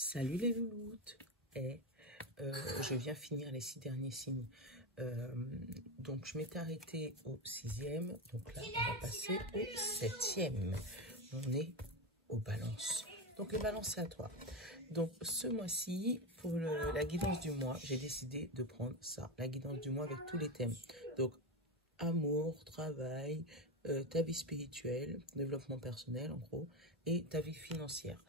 Salut les louloutes. Je viens finir les 6 derniers signes. Donc je m'étais arrêtée au 6e. Donc là, on va passer au 7e. On est aux balances. Donc les balances, c'est à toi. Donc ce mois-ci, pour la guidance du mois, j'ai décidé de prendre ça. La guidance du mois avec tous les thèmes. Donc amour, travail, ta vie spirituelle, développement personnel en gros, et ta vie financière.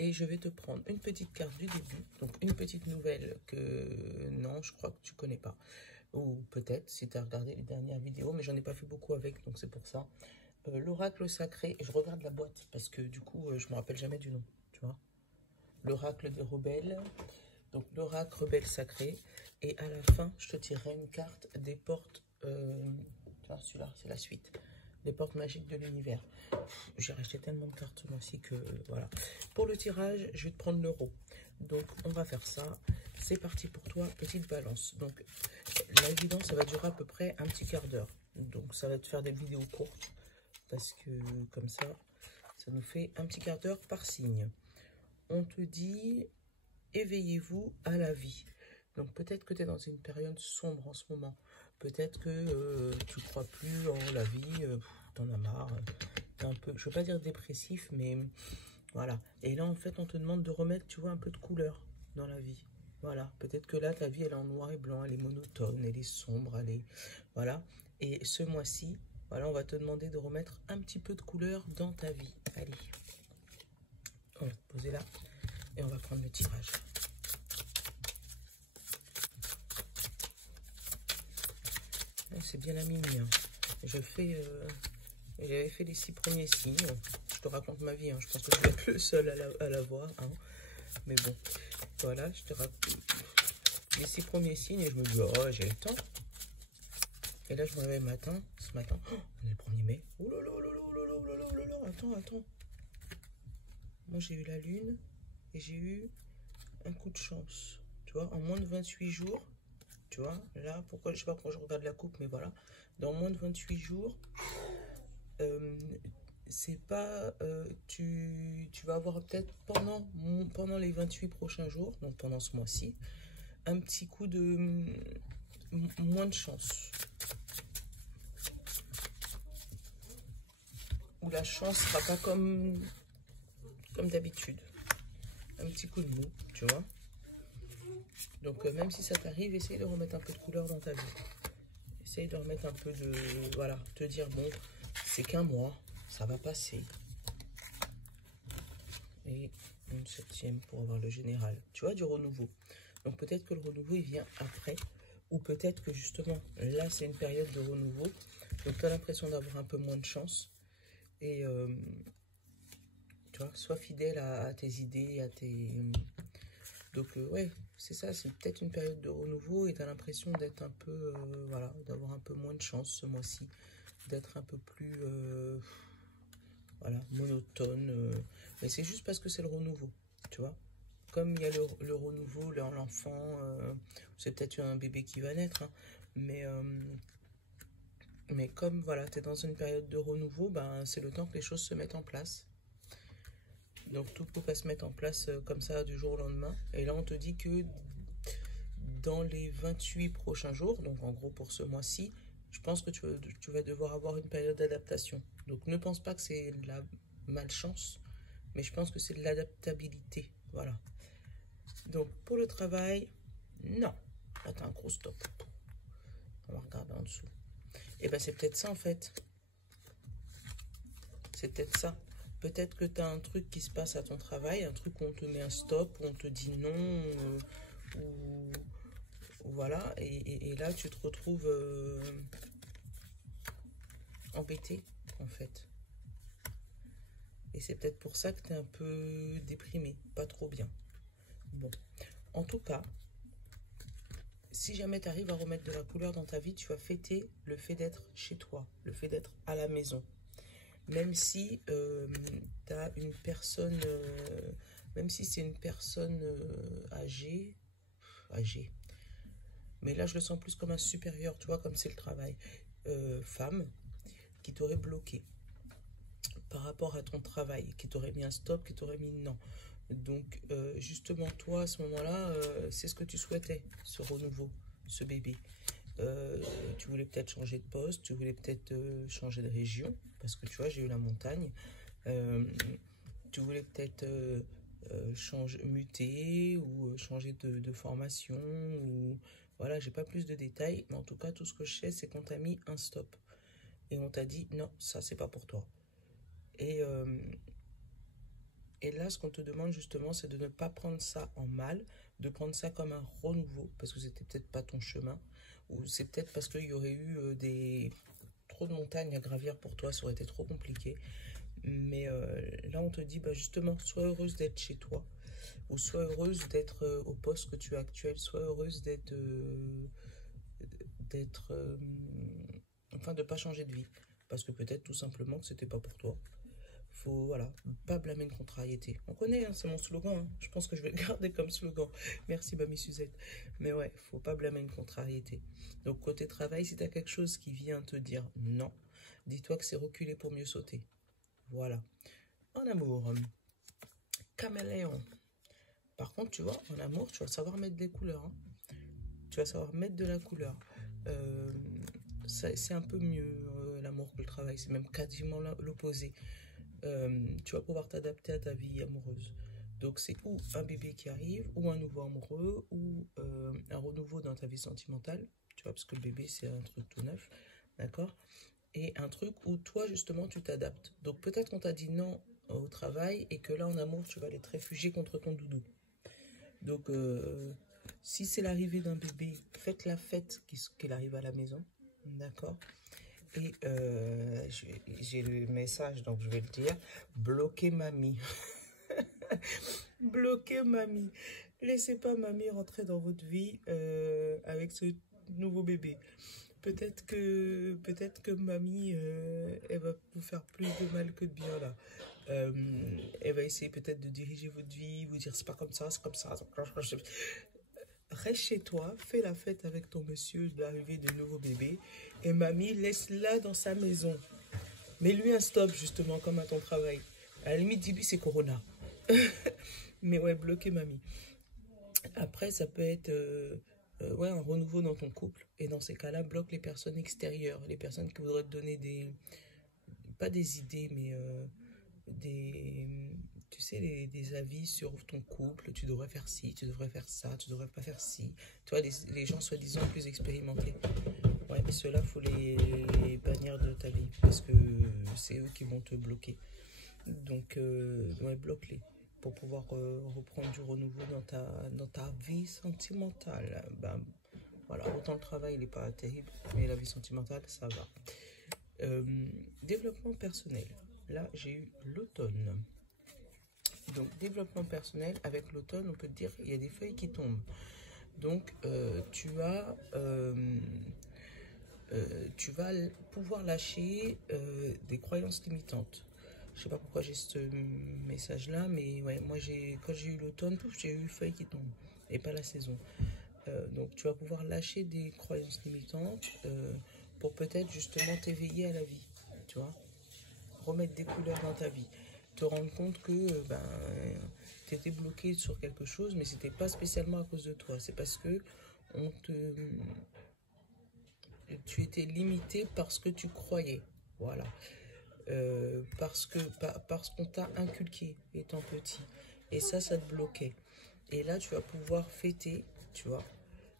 Et je vais te prendre une petite carte du début, donc une petite nouvelle que non, je crois que tu connais pas. Ou peut-être si tu as regardé les dernières vidéos, mais j'en ai pas fait beaucoup avec, donc c'est pour ça. L'oracle sacré, et je regarde la boîte parce que du coup, je me rappelle jamais du nom, tu vois. L'oracle des rebelles, donc l'oracle rebelle sacré. Et à la fin, je te tirerai une carte des portes, tu vois, celui-là, c'est la suite. Les portes magiques de l'univers. J'ai racheté tellement de cartes ce mois-ci que voilà. Pour le tirage, je vais te prendre l'euro. Donc, on va faire ça. C'est parti pour toi, petite balance. Donc, la guidance, ça va durer à peu près un petit quart d'heure. Donc, ça va te faire des vidéos courtes. Parce que, comme ça nous fait un petit quart d'heure par signe. On te dit, éveillez-vous à la vie. Donc, peut-être que tu es dans une période sombre en ce moment. Peut-être que tu ne crois plus en la vie, t'en as marre, t'es un peu, je veux pas dire dépressif, mais voilà. Et là, en fait, on te demande de remettre, tu vois, un peu de couleur dans la vie. Voilà. Peut-être que là, ta vie, elle est en noir et blanc, elle est monotone, elle est sombre, elle est... Voilà. Et ce mois-ci, voilà, on va te demander de remettre un petit peu de couleur dans ta vie. Allez. On va te poser là et on va prendre le tirage. C'est bien la mimi, hein. J'avais fait les 6 premiers signes. Je te raconte ma vie, hein. Je pense que je vais être le seul à la voir, hein. Mais bon, voilà, je te raconte les 6 premiers signes et je me dis, oh, j'ai le temps. Et là, je me réveille ce matin, oh, on est le 1er mai. Oh là là là là là là là là là, attends. Moi, j'ai eu la lune et j'ai eu un coup de chance. Tu vois, en moins de 28 jours, tu vois, là, pourquoi, je sais pas pourquoi je regarde la coupe, mais voilà, dans moins de 28 jours, c'est pas, tu vas avoir peut-être pendant les 28 prochains jours, donc pendant ce mois-ci, un petit coup de moins de chance. Où la chance sera pas comme d'habitude. Un petit coup de mou, tu vois. Donc même si ça t'arrive, essaye de remettre un peu de couleur dans ta vie. Essaye de remettre un peu de... Voilà, te dire, bon, c'est qu'un mois, ça va passer. Et une 7e pour avoir le général. Tu vois, du renouveau. Donc peut-être que le renouveau, il vient après. Ou peut-être que justement, là, c'est une période de renouveau. Donc tu as l'impression d'avoir un peu moins de chance. Et tu vois, sois fidèle à tes idées, à tes... Donc ouais, c'est ça, c'est peut-être une période de renouveau et tu as l'impression d'être un peu, voilà, d'avoir un peu moins de chance ce mois-ci. D'être un peu plus, voilà, monotone. Mais c'est juste parce que c'est le renouveau, tu vois. Comme il y a le renouveau, l'enfant, c'est peut-être un bébé qui va naître, hein, mais comme voilà, tu es dans une période de renouveau, ben, c'est le temps que les choses se mettent en place. Donc tout ne peut pas se mettre en place comme ça du jour au lendemain. Et là, on te dit que dans les 28 prochains jours, donc en gros pour ce mois-ci, je pense que tu vas devoir avoir une période d'adaptation. Donc ne pense pas que c'est de la malchance, mais je pense que c'est de l'adaptabilité. Voilà. Donc pour le travail, non. Là, t'as un gros stop. On va regarder en dessous. Et ben c'est peut-être ça en fait. C'est peut-être ça. Peut-être que tu as un truc qui se passe à ton travail, un truc où on te met un stop, où on te dit non, ou voilà, et là tu te retrouves embêté en fait. Et c'est peut-être pour ça que tu es un peu déprimé, pas trop bien. Bon, en tout cas, si jamais tu arrives à remettre de la couleur dans ta vie, tu vas fêter le fait d'être chez toi, le fait d'être à la maison. Même si tu as une personne, même si c'est une personne âgée, mais là je le sens plus comme un supérieur, tu vois, comme c'est le travail, femme, qui t'aurait bloqué par rapport à ton travail, qui t'aurait mis un stop, qui t'aurait mis non. Donc, justement, toi, à ce moment-là, c'est ce que tu souhaitais, ce renouveau, ce bébé. Tu voulais peut-être changer de poste, tu voulais peut-être changer de région, parce que tu vois, j'ai eu la montagne. Euh, Tu voulais peut-être muter ou changer de formation ou voilà, j'ai pas plus de détails, mais en tout cas, tout ce que je sais, c'est qu'on t'a mis un stop et on t'a dit non, ça c'est pas pour toi. Et, euh, et là, ce qu'on te demande justement, c'est de ne pas prendre ça en mal, de prendre ça comme un renouveau, parce que c'était peut-être pas ton chemin, ou c'est peut-être parce qu'il y aurait eu des trop de montagnes à gravir pour toi, ça aurait été trop compliqué. Mais là, on te dit, bah, justement, sois heureuse d'être chez toi, ou sois heureuse d'être au poste que tu as actuel, sois heureuse d'être, enfin, de pas changer de vie, parce que peut-être tout simplement que c'était pas pour toi. Faut, voilà, pas blâmer une contrariété. On connaît, hein, c'est mon slogan, hein. Je pense que je vais le garder comme slogan. Merci, Mamie Suzette. Mais ouais, faut pas blâmer une contrariété. Donc, côté travail, si tu as quelque chose qui vient te dire non, dis-toi que c'est reculer pour mieux sauter. Voilà. En amour, caméléon. Par contre, tu vois, en amour, tu vas savoir mettre des couleurs, hein. Tu vas savoir mettre de la couleur. Euh, c'est un peu mieux l'amour que le travail. C'est même quasiment l'opposé. Tu vas pouvoir t'adapter à ta vie amoureuse. Donc c'est ou un bébé qui arrive, ou un nouveau amoureux, ou un renouveau dans ta vie sentimentale. Tu vois, parce que le bébé, c'est un truc tout neuf. D'accord? Et un truc où toi, justement, tu t'adaptes. Donc peut-être qu'on t'a dit non au travail et que là, en amour, tu vas aller te réfugier contre ton doudou. Donc, si c'est l'arrivée d'un bébé, faites la fête qu'il arrive à la maison. D'accord? Et j'ai le message, donc je vais le dire. Bloquez mamie. Bloquez mamie. Laissez pas mamie rentrer dans votre vie avec ce nouveau bébé. Peut-être que mamie, elle va vous faire plus de mal que de bien là. Euh, Elle va essayer peut-être de diriger votre vie, vous dire c'est pas comme ça, c'est comme ça. Reste chez toi, fais la fête avec ton monsieur de l'arrivée de nouveau bébé et mamie laisse-la dans sa maison. Mets-lui un stop justement comme à ton travail. À la limite, dis-lui c'est Corona. Mais ouais, bloquez mamie. Après, ça peut être ouais, un renouveau dans ton couple. Et dans ces cas-là, bloque les personnes extérieures, les personnes qui voudraient te donner pas des idées, mais des, tu sais, des avis sur ton couple. Tu devrais faire ci, tu devrais faire ça, tu devrais pas faire ci. Tu vois, les gens soi-disant plus expérimentés. Ouais, mais ceux-là, faut les bannir de ta vie parce que c'est eux qui vont te bloquer. Donc, ouais, bloque-les pour pouvoir reprendre du renouveau dans ta vie sentimentale. Ben, voilà, autant le travail, il n'est pas terrible, mais la vie sentimentale, ça va. Développement personnel. Là, j'ai eu l'automne. Donc, développement personnel, avec l'automne, on peut te dire qu'il y a des feuilles qui tombent. Donc, tu vas pouvoir lâcher des croyances limitantes. Je sais pas pourquoi j'ai ce message-là, mais ouais, moi, quand j'ai eu l'automne, j'ai eu feuilles qui tombent, et pas la saison. Donc, tu vas pouvoir lâcher des croyances limitantes pour peut-être justement t'éveiller à la vie, tu vois, remettre des couleurs dans ta vie, te rendre compte que tu étais bloqué sur quelque chose, mais c'était pas spécialement à cause de toi, c'est parce que on te, tu étais limité parce que tu croyais, voilà, parce qu'on t'a inculqué étant petit, et ça te bloquait. Et là, tu vas pouvoir fêter, tu vois,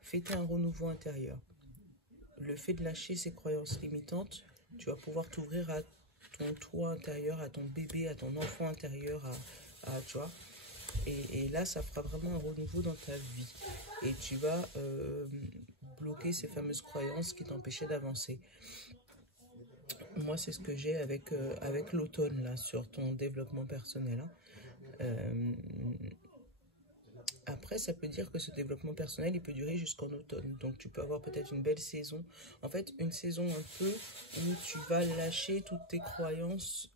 fêter un renouveau intérieur. Le fait de lâcher ces croyances limitantes, tu vas pouvoir t'ouvrir à ton toi intérieur, à ton bébé, à ton enfant intérieur, tu vois. Et là, ça fera vraiment un renouveau dans ta vie. Et tu vas bloquer ces fameuses croyances qui t'empêchaient d'avancer. Moi, c'est ce que j'ai avec l'automne, là, sur ton développement personnel, hein. Après, ça peut dire que ce développement personnel, il peut durer jusqu'en automne. Donc, tu peux avoir peut-être une belle saison. En fait, une saison un peu où tu vas lâcher toutes tes croyances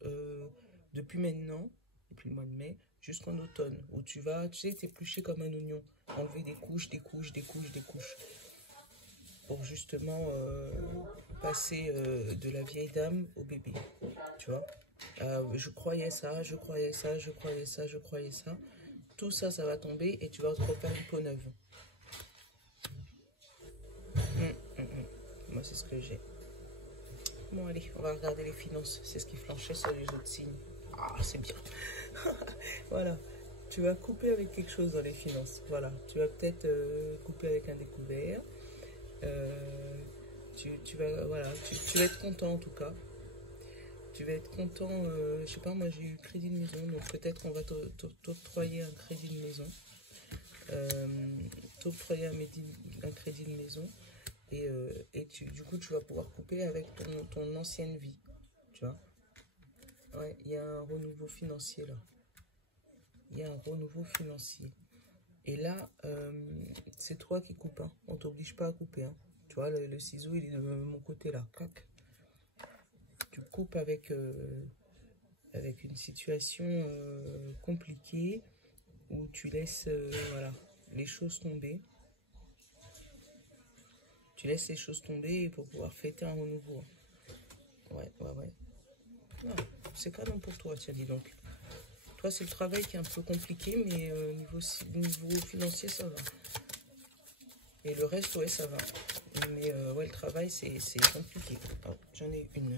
depuis maintenant, depuis le mois de mai, jusqu'en automne. Où tu vas, tu sais, t'éplucher comme un oignon. Enlever des couches, des couches, des couches, des couches. Pour justement passer de la vieille dame au bébé. Tu vois, je croyais ça, je croyais ça, je croyais ça, je croyais ça. tout ça, ça va tomber et tu vas te refaire une peau neuve. Moi, c'est ce que j'ai. Bon, allez, on va regarder les finances. C'est ce qui flanchait sur les autres signes. Ah, c'est bien. Voilà. Tu vas couper avec quelque chose dans les finances. Voilà. Tu vas peut-être couper avec un découvert. Tu vas, voilà, tu vas être content en tout cas. Tu vas être content. Je sais pas, moi j'ai eu crédit de maison. Donc peut-être qu'on va t'octroyer un crédit de maison. T'octroyer un crédit de maison. Et du coup, tu vas pouvoir couper avec ton ancienne vie. Tu vois? Ouais, il y a un renouveau financier là. Il y a un renouveau financier. Et là, c'est toi qui coupes. Hein. On ne t'oblige pas à couper. Hein. Tu vois, le ciseau, il est de mon côté là. Clac. Tu coupes avec une situation compliquée où tu laisses voilà, les choses tomber. Tu laisses les choses tomber pour pouvoir fêter un renouveau. Ouais. C'est canon pour toi, tiens, dis donc. Toi, c'est le travail qui est un peu compliqué, mais niveau financier, ça va. Et le reste, ouais, ça va. Mais ouais, le travail, c'est compliqué. Oh, j'en ai une.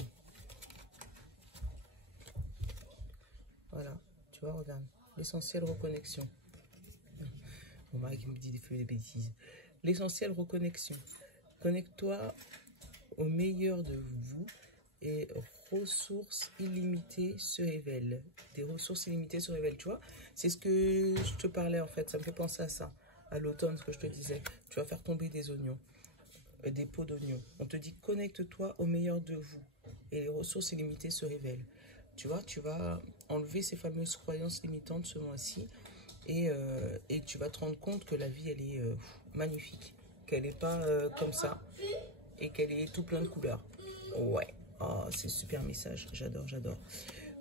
Voilà, tu vois, regarde. L'essentiel reconnexion. Mon mari qui me dit des bêtises. L'essentiel reconnexion. Connecte-toi au meilleur de vous et ressources illimitées se révèlent. Des ressources illimitées se révèlent, tu vois. C'est ce que je te parlais en fait. Ça me fait penser à ça. À l'automne, ce que je te disais. Tu vas faire tomber des oignons. Des pots d'oignons. On te dit connecte-toi au meilleur de vous et les ressources illimitées se révèlent. Tu vois, tu vas enlever ces fameuses croyances limitantes ce mois-ci et tu vas te rendre compte que la vie, elle est magnifique. Qu'elle n'est pas comme ça et qu'elle est tout plein de couleurs. Ouais, oh, c'est super message, j'adore.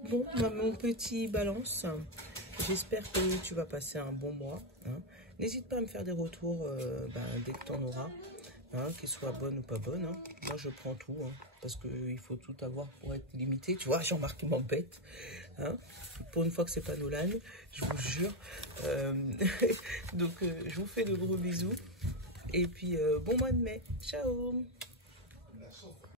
Bon, mon petit balance, j'espère que tu vas passer un bon mois. Hein. N'hésite pas à me faire des retours dès que tu en auras, hein, qu'ils soient bonnes ou pas bonnes. Hein. Moi, je prends tout, hein, parce qu'il faut tout avoir pour être limité. Tu vois, Jean-Marc m'embête. Hein. Pour une fois que c'est pas Nolan, je vous jure. Donc, je vous fais de gros bisous. Et puis, bon mois de mai. Ciao!